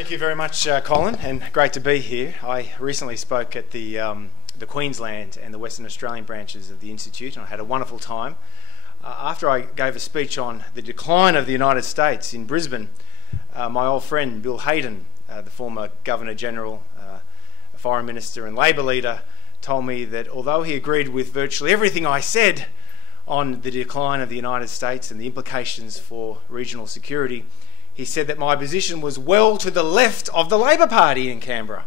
Thank you very much, Colin, and great to be here. I recently spoke at the Queensland and the Western Australian branches of the Institute, and I had a wonderful time. After I gave a speech on the decline of the United States in Brisbane, my old friend Bill Hayden, the former Governor-General, Foreign Minister and Labor leader, told me that although he agreed with virtually everything I said on the decline of the United States and the implications for regional security, he said that my position was well to the left of the Labor Party in Canberra.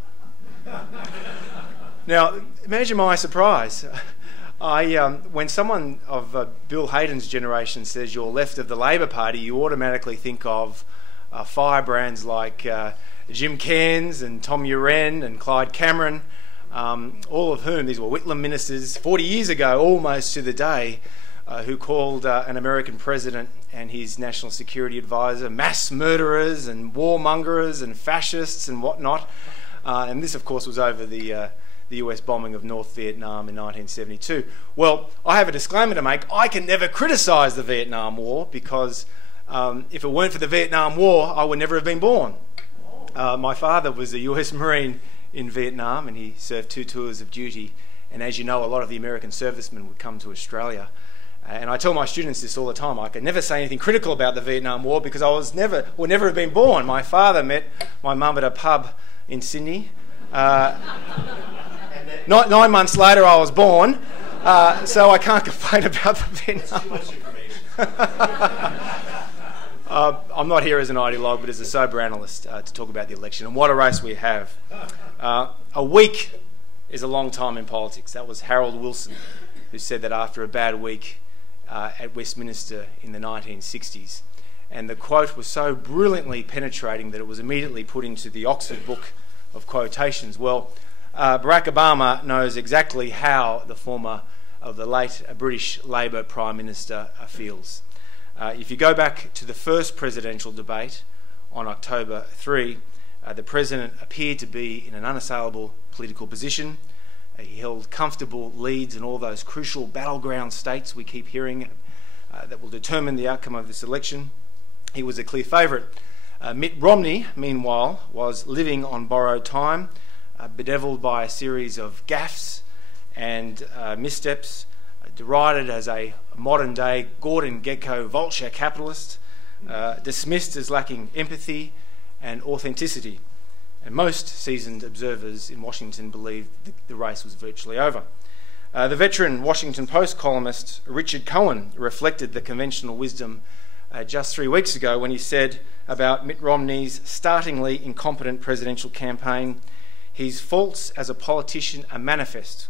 Now, imagine my surprise. When someone of Bill Hayden's generation says you're left of the Labor Party, you automatically think of firebrands like Jim Cairns and Tom Uren and Clyde Cameron, all of whom, these were Whitlam ministers 40 years ago, almost to the day, who called an American president and his national security advisor mass murderers and warmongers and fascists and whatnot. And this, of course, was over the US bombing of North Vietnam in 1972. Well, I have a disclaimer to make. I can never criticise the Vietnam War because if it weren't for the Vietnam War, I would never have been born. My father was a US Marine in Vietnam, and he served 2 tours of duty. And as you know, a lot of the American servicemen would come to Australia. And I tell my students this all the time. I can never say anything critical about the Vietnam War because I would never have been born. My father met my mum at a pub in Sydney. And then 9 months later, I was born. So I can't complain about the Vietnam War. Too much information. I'm not here as an ideologue, but as a sober analyst to talk about the election. And what a race we have. A week is a long time in politics. That was Harold Wilson, who said that after a bad week at Westminster in the 1960s. And the quote was so brilliantly penetrating that it was immediately put into the Oxford Book of Quotations. Well, Barack Obama knows exactly how the late British Labor Prime Minister feels. If you go back to the first presidential debate on October 3, the President appeared to be in an unassailable political position. He held comfortable leads in all those crucial battleground states we keep hearing that will determine the outcome of this election. He was a clear favourite. Mitt Romney, meanwhile, was living on borrowed time, bedevilled by a series of gaffes and missteps, derided as a modern-day Gordon Gekko vulture capitalist, dismissed as lacking empathy and authenticity. And most seasoned observers in Washington believed the race was virtually over. The veteran Washington Post columnist Richard Cohen reflected the conventional wisdom just 3 weeks ago when he said about Mitt Romney's startlingly incompetent presidential campaign, "His faults as a politician are manifest."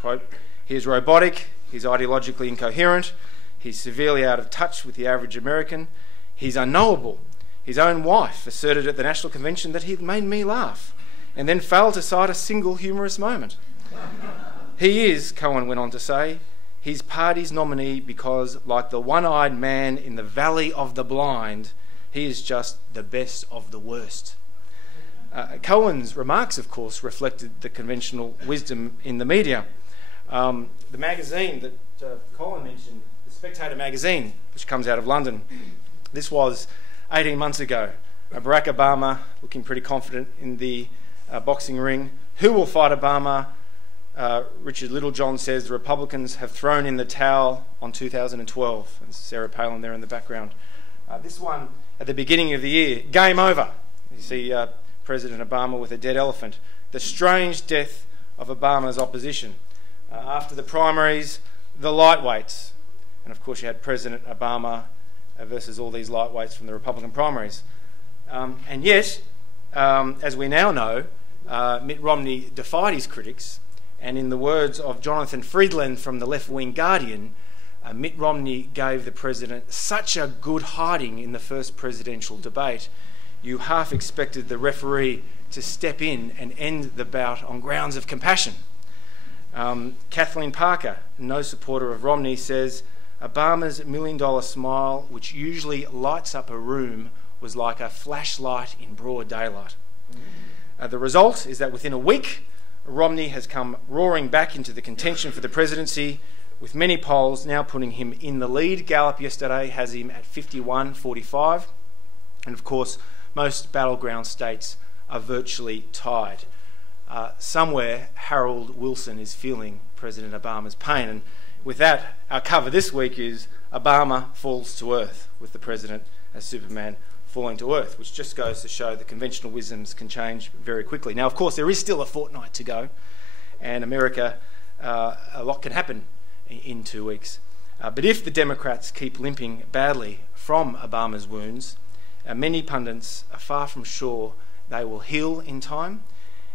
Quote, "He is robotic, he's ideologically incoherent, he's severely out of touch with the average American, he's unknowable. His own wife asserted at the National Convention that he'd made me laugh and then failed to cite a single humorous moment. He is," Cohen went on to say, "his party's nominee because, like the one-eyed man in the Valley of the Blind, he is just the best of the worst." Cohen's remarks, of course, reflected the conventional wisdom in the media. The magazine that Colin mentioned, the Spectator magazine, which comes out of London, this was 18 months ago. Barack Obama looking pretty confident in the boxing ring. Who will fight Obama? Richard Littlejohn says the Republicans have thrown in the towel on 2012. And Sarah Palin there in the background. This one at the beginning of the year, game over. You see President Obama with a dead elephant. The strange death of Obama's opposition. After the primaries, the lightweights. And of course you had President Obama versus all these lightweights from the Republican primaries. And yet, as we now know, Mitt Romney defied his critics, and in the words of Jonathan Friedland from the left-wing Guardian, Mitt Romney gave the president such a good hiding in the first presidential debate, you half expected the referee to step in and end the bout on grounds of compassion. Kathleen Parker, no supporter of Romney, says, "Obama's $1 million smile, which usually lights up a room, was like a flashlight in broad daylight." The result is that within a week, Romney has come roaring back into the contention for the presidency, with many polls now putting him in the lead. Gallup yesterday has him at 51-45. And of course, most battleground states are virtually tied. Somewhere, Harold Wilson is feeling President Obama's pain. And with that, our cover this week is Obama Falls to Earth, with the President as Superman falling to earth, which just goes to show that conventional wisdoms can change very quickly. Now, of course, there is still a fortnight to go, and America, a lot can happen in 2 weeks. But if the Democrats keep limping badly from Obama's wounds, many pundits are far from sure they will heal in time.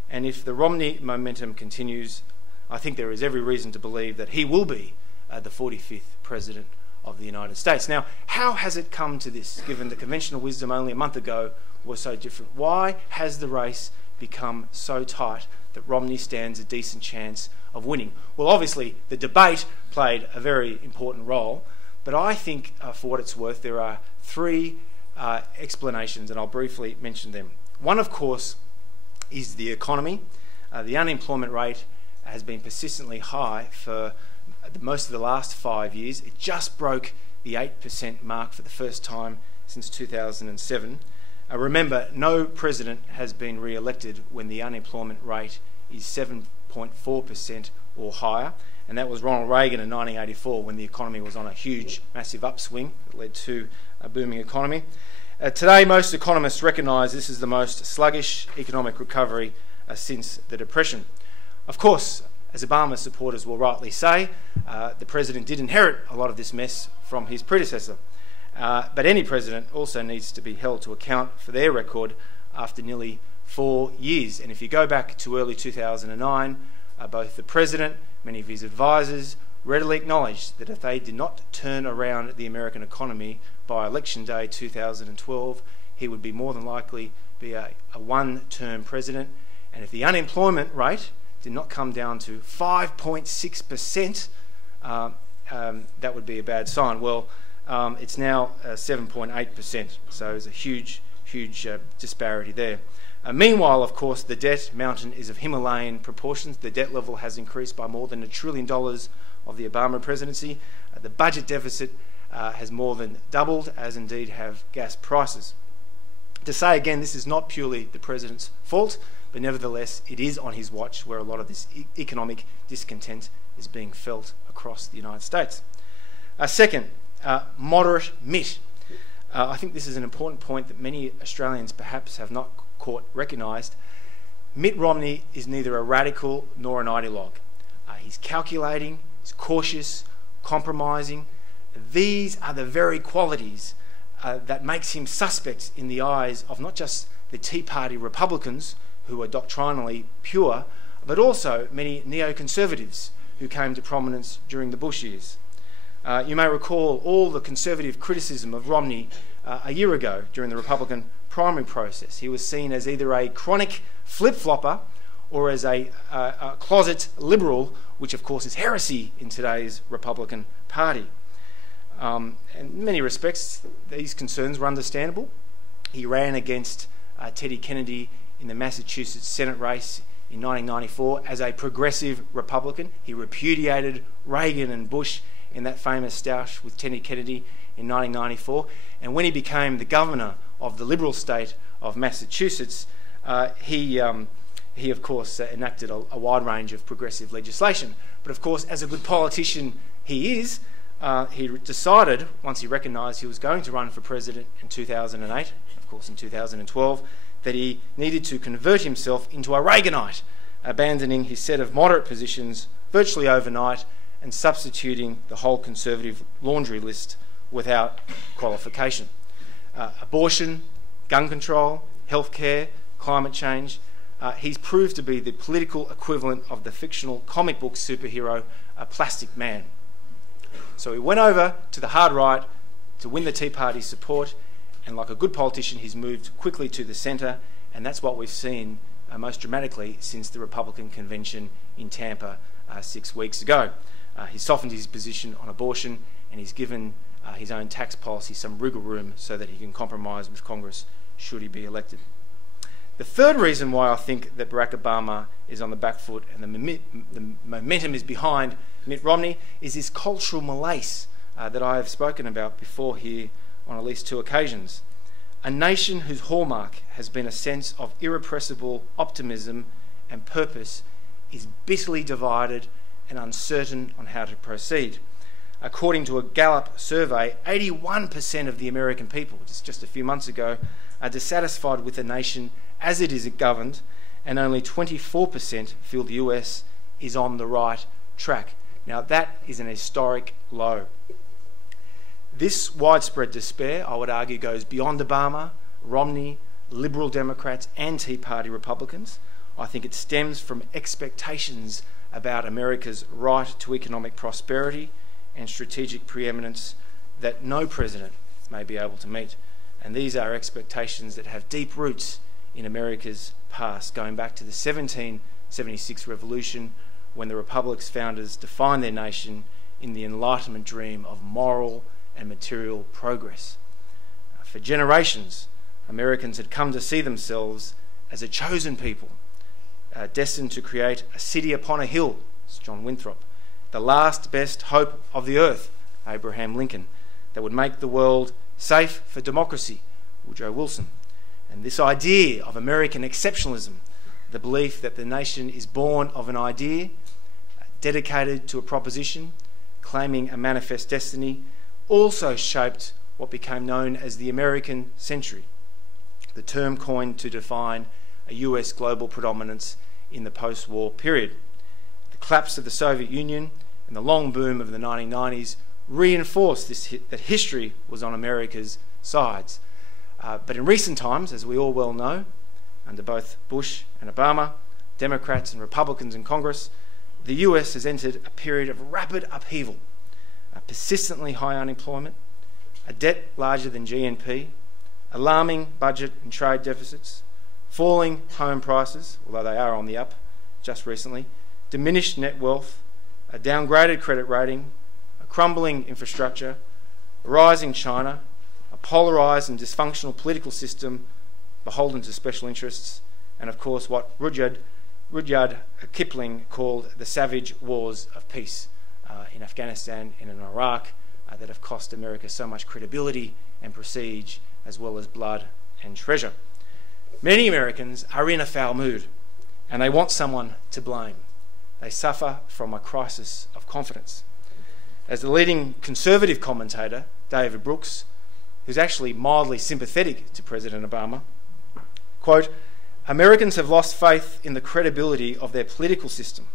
And if the Romney momentum continues, I think there is every reason to believe that he will be the 45th President of the United States. Now, how has it come to this, given that conventional wisdom only a month ago was so different? Why has the race become so tight that Romney stands a decent chance of winning? Well, obviously, the debate played a very important role, but I think, for what it's worth, there are three explanations, and I'll briefly mention them. One, of course, is the economy. The unemployment rate has been persistently high for most of the last 5 years. It just broke the 8% mark for the first time since 2007. Remember, no president has been re-elected when the unemployment rate is 7.4% or higher, and that was Ronald Reagan in 1984 when the economy was on a huge, massive upswing that led to a booming economy. Today, most economists recognise this is the most sluggish economic recovery since the Depression. Of course, as Obama's supporters will rightly say, the president did inherit a lot of this mess from his predecessor. But any president also needs to be held to account for their record after nearly 4 years. And if you go back to early 2009, both the president, many of his advisors, readily acknowledged that if they did not turn around the American economy by Election Day 2012, he would be more than likely be a one-term president. And if the unemployment rate did not come down to 5.6%, that would be a bad sign. Well, it's now 7.8%, so there's a huge disparity there. Meanwhile, of course, the debt mountain is of Himalayan proportions. The debt level has increased by more than $1 trillion of the Obama presidency. The budget deficit has more than doubled, as indeed have gas prices. To say again, this is not purely the president's fault, but nevertheless, it is on his watch where a lot of this economic discontent is being felt across the United States. Second, moderate Mitt. I think this is an important point that many Australians perhaps have not recognised. Mitt Romney is neither a radical nor an ideologue. He's calculating, he's cautious, compromising. These are the very qualities that makes him suspect in the eyes of not just the Tea Party Republicans, who are doctrinally pure, but also many neoconservatives who came to prominence during the Bush years. You may recall all the conservative criticism of Romney a year ago during the Republican primary process. He was seen as either a chronic flip-flopper or as a closet liberal, which of course is heresy in today's Republican Party. And in many respects, these concerns were understandable. He ran against Teddy Kennedy in the Massachusetts Senate race in 1994 as a progressive Republican. He repudiated Reagan and Bush in that famous stoush with Teddy Kennedy in 1994. And when he became the governor of the liberal state of Massachusetts, he of course enacted a wide range of progressive legislation. But of course, as a good politician he is, he decided, once he recognised he was going to run for president in 2008, of course in 2012, that he needed to convert himself into a Reaganite, abandoning his set of moderate positions virtually overnight and substituting the whole conservative laundry list without qualification. Abortion, gun control, healthcare, climate change. He's proved to be the political equivalent of the fictional comic book superhero, Plastic Man. So he went over to the hard right to win the Tea Party's support, and like a good politician, he's moved quickly to the centre, and that's what we've seen most dramatically since the Republican convention in Tampa 6 weeks ago. He's softened his position on abortion, and he's given his own tax policy some wriggle room so that he can compromise with Congress should he be elected. The third reason why I think that Barack Obama is on the back foot and the momentum is behind Mitt Romney is this cultural malaise that I have spoken about before here on at least 2 occasions. a nation whose hallmark has been a sense of irrepressible optimism and purpose is bitterly divided and uncertain on how to proceed. According to a Gallup survey, 81% of the American people, just a few months ago, are dissatisfied with the nation as it is governed, and only 24% feel the US is on the right track. Now that is an historic low. This widespread despair, I would argue, goes beyond Obama, Romney, Liberal Democrats and Tea Party Republicans. I think it stems from expectations about America's right to economic prosperity and strategic preeminence that no president may be able to meet. And these are expectations that have deep roots in America's past, going back to the 1776 revolution, when the Republic's founders defined their nation in the Enlightenment dream of moral and material progress. For generations, Americans had come to see themselves as a chosen people, destined to create a city upon a hill, it's John Winthrop, the last best hope of the earth, Abraham Lincoln, that would make the world safe for democracy, Woodrow Wilson. And this idea of American exceptionalism, the belief that the nation is born of an idea, dedicated to a proposition, claiming a manifest destiny, also shaped what became known as the American century, the term coined to define a US global predominance in the post-war period. The collapse of the Soviet Union and the long boom of the 1990s reinforced that history was on America's sides. But in recent times, as we all well know, under both Bush and Obama, Democrats and Republicans in Congress, the US has entered a period of rapid upheaval, persistently high unemployment, a debt larger than GNP, alarming budget and trade deficits, falling home prices, although they are on the up just recently, diminished net wealth, a downgraded credit rating, a crumbling infrastructure, a rising China, a polarised and dysfunctional political system beholden to special interests, and of course what Rudyard Kipling called the savage wars of peace in Afghanistan and in Iraq that have cost America so much credibility and prestige, as well as blood and treasure. Many Americans are in a foul mood and they want someone to blame. They suffer from a crisis of confidence. As the leading conservative commentator, David Brooks, who's actually mildly sympathetic to President Obama, quote, "Americans have lost faith in the credibility of their political system.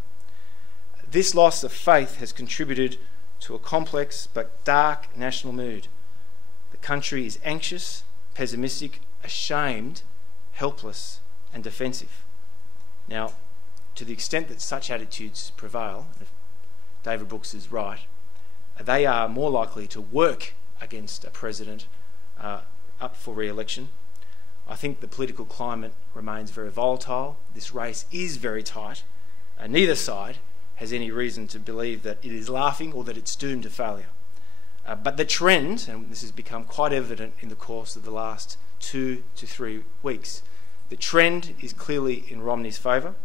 This loss of faith has contributed to a complex but dark national mood. The country is anxious, pessimistic, ashamed, helpless, and defensive." Now, to the extent that such attitudes prevail, if David Brooks is right, they are more likely to work against a president up for re-election. I think the political climate remains very volatile. This race is very tight. Neither side has any reason to believe that it is laughing or that it's doomed to failure. But the trend, and this has become quite evident in the course of the last 2 to 3 weeks, the trend is clearly in Romney's favour,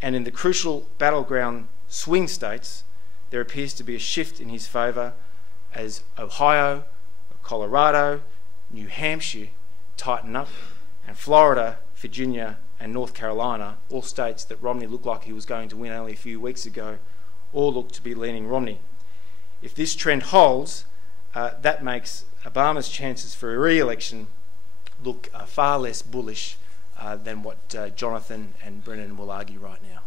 and in the crucial battleground swing states, there appears to be a shift in his favour as Ohio, Colorado, New Hampshire tighten up, and Florida, Virginia and North Carolina, all states that Romney looked like he was going to win only a few weeks ago, all look to be leaning Romney. If this trend holds, that makes Obama's chances for a re-election look far less bullish than what Jonathan and Brennan will argue right now.